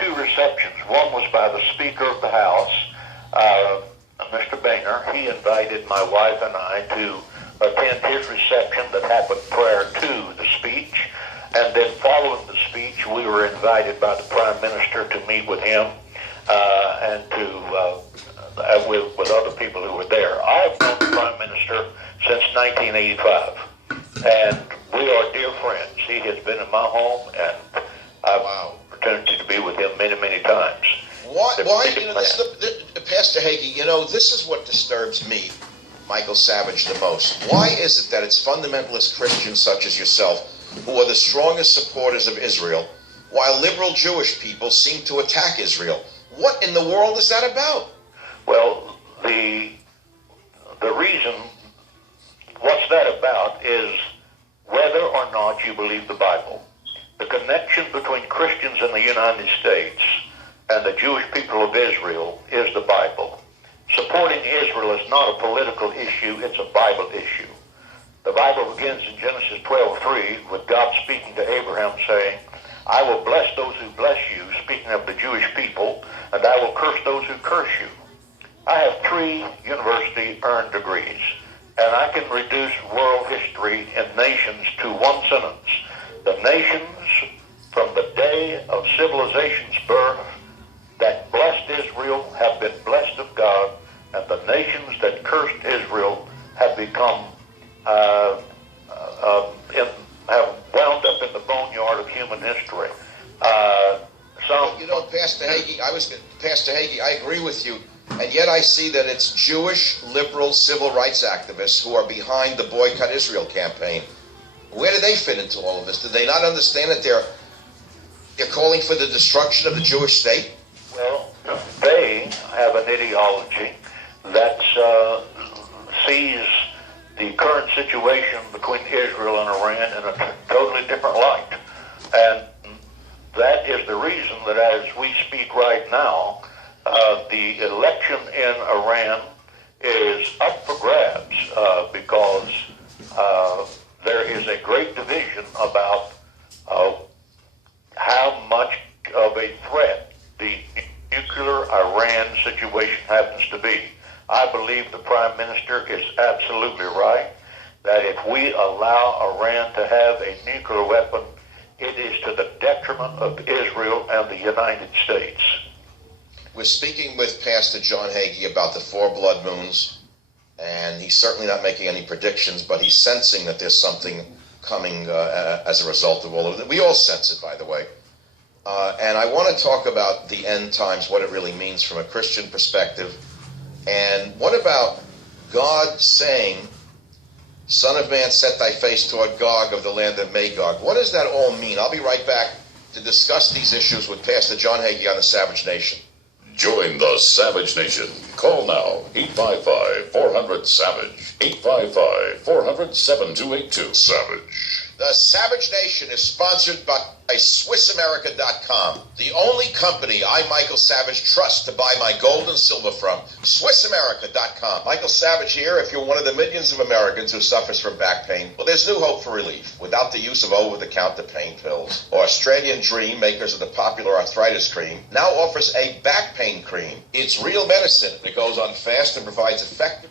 two receptions. One was by the Speaker of the House, Mr. Boehner. He invited my wife and I to attend his reception that happened prior to the speech. And then following the speech, we were invited by the Prime Minister to meet with him and to with other people who were there. I've known the Prime Minister since 1985, and we are dear friends. He has been in my home, and I've had the opportunity to be with him many, many times. Why Pastor Hagee, this is what disturbs me, Michael Savage, the most. Why is it that it's fundamentalist Christians such as yourself who are the strongest supporters of Israel, while liberal Jewish people seem to attack Israel? What in the world is that about? Well, the reason, what's that about, is whether or not you believe the Bible. The connection between Christians in the United States and the Jewish people of Israel is the Bible. Supporting Israel is not a political issue, it's a Bible issue. The Bible begins in Genesis 12:3 with God speaking to Abraham saying, I will bless those who bless you, speaking of the Jewish people, and I will curse those who curse you. I have 3 university-earned degrees, and I can reduce world history and nations to one sentence. The nations from the day of civilization's birth that blessed Israel have been blessed of God, and the nations that cursed Israel have become have wound up in the boneyard of human history. Pastor Hagee, I agree with you, and yet I see that it's Jewish liberal civil rights activists who are behind the Boycott Israel campaign. Where do they fit into all of this? Do they not understand that they're calling for the destruction of the Jewish state? Well, they have an ideology that sees the current situation between Israel and Iran in a totally different light. And that is the reason that as we speak right now, the election in Iran is up for grabs because there is a great division about how much of a threat the nuclear Iran situation happens to be. I believe the Prime Minister is absolutely right that if we allow Iran to have a nuclear weapon, it is to the detriment of Israel and the United States. We're speaking with Pastor John Hagee about the 4 blood moons, and he's certainly not making any predictions, but he's sensing that there's something coming as a result of all of it. We all sense it, by the way. And I want to talk about the end times, what it really means from a Christian perspective. And what about God saying, Son of man, set thy face toward Gog of the land of Magog? What does that all mean? I'll be right back to discuss these issues with Pastor John Hagee on the Savage Nation. Join the Savage Nation. Call now, 855-400-SAVAGE, 855-400-7282. Savage. The Savage Nation is sponsored by SwissAmerica.com, the only company I, Michael Savage, trust to buy my gold and silver from. SwissAmerica.com. Michael Savage here. If you're one of the millions of Americans who suffers from back pain, well, there's new hope for relief without the use of over-the-counter pain pills. Australian Dream, makers of the popular arthritis cream, now offers a back pain cream. It's real medicine. It goes on fast and provides effective...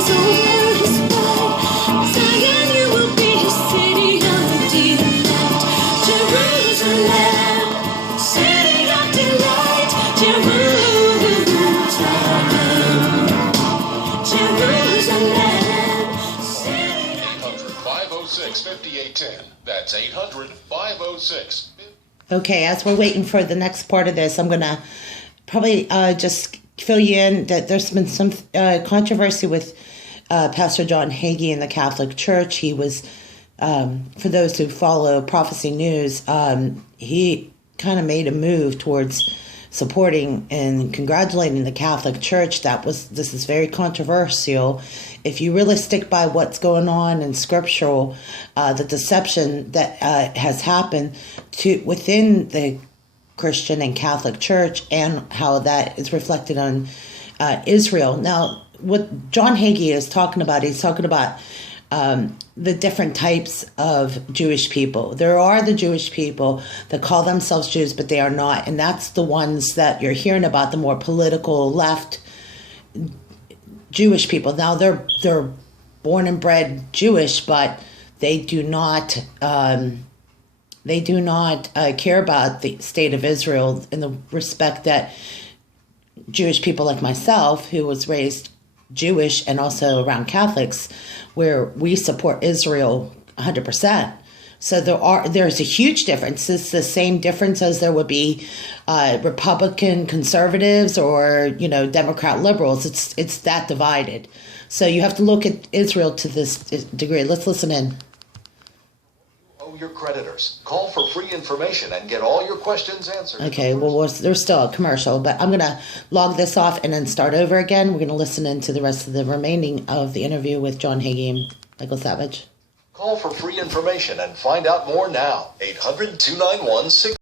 rules over his bride. Zion, you will be his city of delight. Jerusalem, city of delight. Jerusalem, Jerusalem, city of 800-506-5810. That's 800-506. Okay, as we're waiting for the next part of this, I'm going to probably just fill you in that there's been some controversy with Pastor John Hagee in the Catholic Church. He was, for those who follow Prophecy News, he kind of made a move towards supporting and congratulating the Catholic Church. This is very controversial. If you really stick by what's going on in scriptural, the deception that has happened within the Christian and Catholic Church and how that is reflected on Israel. Now, what John Hagee is talking about, he's talking about the different types of Jewish people. There are the Jewish people that call themselves Jews, but they are not. And that's the ones that you're hearing about, the more political left Jewish people. Now, they're born and bred Jewish, but they do not care about the state of Israel in the respect that Jewish people like myself, who was raised Jewish and also around Catholics, where we support Israel 100%. So there's a huge difference. It's the same difference as there would be Republican conservatives or Democrat liberals. It's that divided. So you have to look at Israel to this degree. Let's listen in. Your creditors. Call for free information and get all your questions answered. Okay, well, there's still a commercial, but I'm going to log this off and then start over again. We're going to listen into the rest of the remaining of the interview with John Hagee and Michael Savage. Call for free information and find out more now. 800-291-6